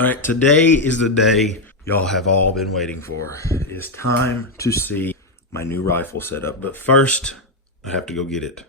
All right, today is the day y'all have all been waiting for. It's time to see my new rifle setup, but first I have to go get it.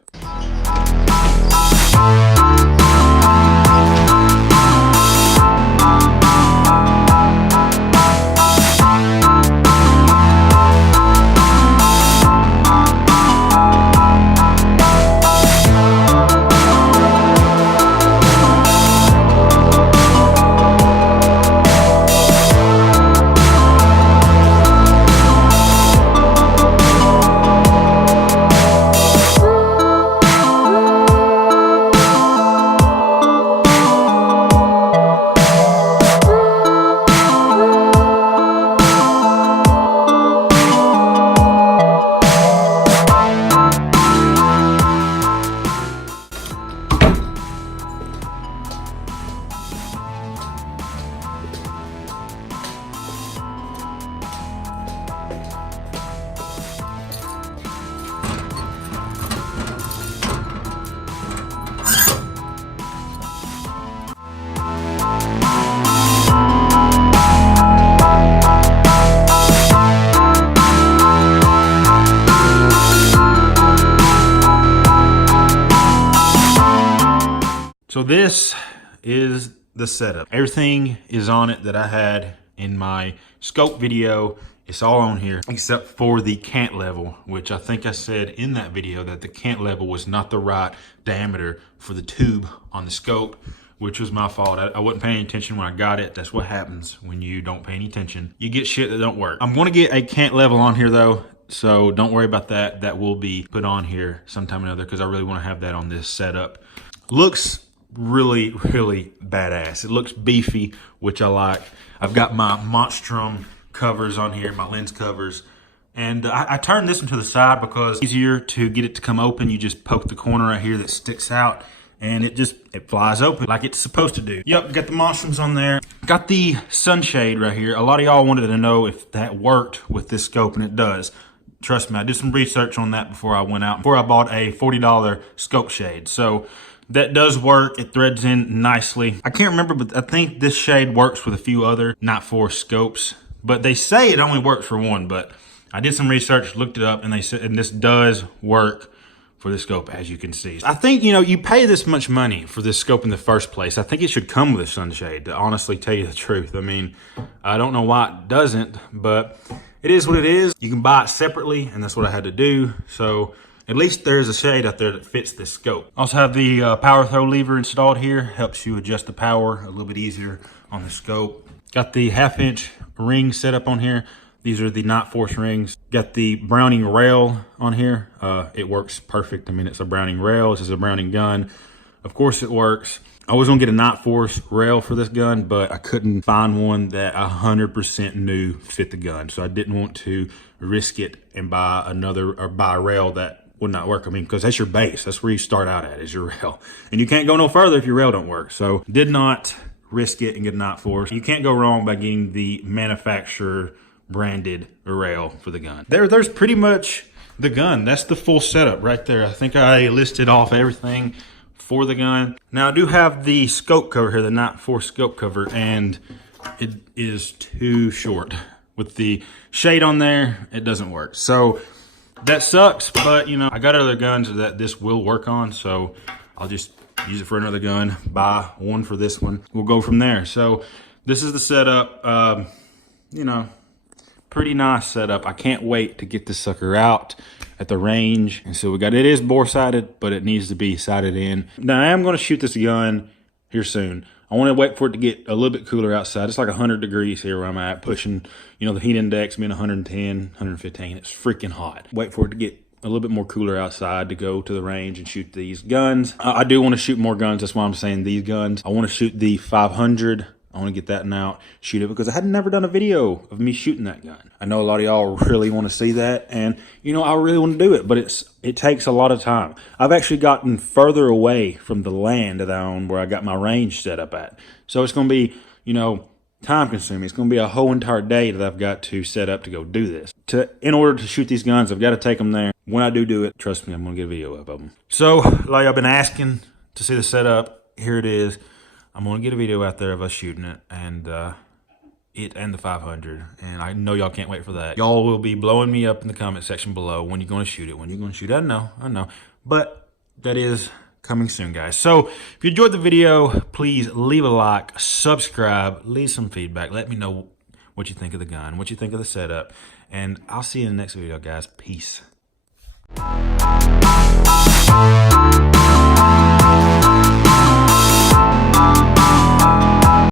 So this is the setup. Everything is on it that I had in my scope video. It's all on here except for the cant level, which I think I said in that video that the cant level was not the right diameter for the tube on the scope, which was my fault. I wasn't paying attention when I got it. That's what happens when you don't pay any attention. You get shit that don't work. I'm gonna get a cant level on here though, so don't worry about that. That will be put on here sometime or another because I really wanna have that on this setup. Looks really badass. It looks beefy, which I like. I've got my Monstrum covers on here, my lens covers, and I turned this one to the side because it's easier to get it to come open. You just poke the corner right here that sticks out and it flies open like it's supposed to do. Yep, got the Monstrums on there. Got the sunshade right here. A lot of y'all wanted to know if that worked with this scope, and it does. Trust me, I did some research on that before I went out, before I bought a $40 scope shade. So that does work. It threads in nicely. I can't remember, but I think this shade works with a few other Nightforce scopes, but they say it only works for one, but I did some research, looked it up, and they said, and this does work for the scope, as you can see. I think, you know, you pay this much money for this scope in the first place. I think it should come with a sunshade, to honestly tell you the truth. I mean, I don't know why it doesn't, but it is what it is. You can buy it separately, and that's what I had to do. So at least there's a shade out there that fits this scope. Also have the power throw lever installed here. Helps you adjust the power a little bit easier on the scope. Got the 1/2-inch ring set up on here. These are the Nightforce rings. Got the Browning rail on here. It works perfect. I mean, it's a Browning rail. This is a Browning gun. Of course it works. I was gonna get a Nightforce rail for this gun, but I couldn't find one that 100% knew fit the gun. So I didn't want to risk it and buy a rail that would not work. I mean, because that's your base. That's where you start out at, is your rail. And you can't go no further if your rail don't work. So did not risk it and get a Nightforce. You can't go wrong by getting the manufacturer branded rail for the gun. There's pretty much the gun. That's the full setup right there. I think I listed off everything for the gun. Now I do have the scope cover here, the Nightforce scope cover, and it is too short. With the shade on there, it doesn't work. So that sucks, but you know, I got other guns that this will work on, so I'll just use it for another gun, buy one for this one. We'll go from there. So this is the setup. You know, pretty nice setup. I can't wait to get this sucker out at the range. And so it is bore sighted, but it needs to be sighted in. Now I am going to shoot this gun here soon. I want to wait for it to get a little bit cooler outside. It's like 100 degrees here where I'm at, pushing, you know, the heat index being 110, 115. It's freaking hot. Wait for it to get a little bit more cooler outside to go to the range and shoot these guns. I do want to shoot more guns. That's why I'm saying these guns. I want to shoot the 500. I want to get that now, shoot it, because I had never done a video of me shooting that gun. I know a lot of y'all really want to see that, and you know, I really want to do it, but it takes a lot of time. I've actually gotten further away from the land that I own where I got my range set up at. So it's going to be, you know, time consuming. It's going to be a whole entire day that I've got to set up to go do this. In order to shoot these guns, I've got to take them there. When I do it, trust me, I'm going to get a video up of them. So, like I've been asking to see the setup, here it is. I'm gonna get a video out there of us shooting it, and it and the 500, and I know y'all can't wait for that. Y'all will be blowing me up in the comment section below. When you gonna shoot it? When you gonna shoot it? I know, but that is coming soon, guys. So if you enjoyed the video, please leave a like, subscribe, leave some feedback. Let me know what you think of the gun, what you think of the setup, and I'll see you in the next video, guys. Peace.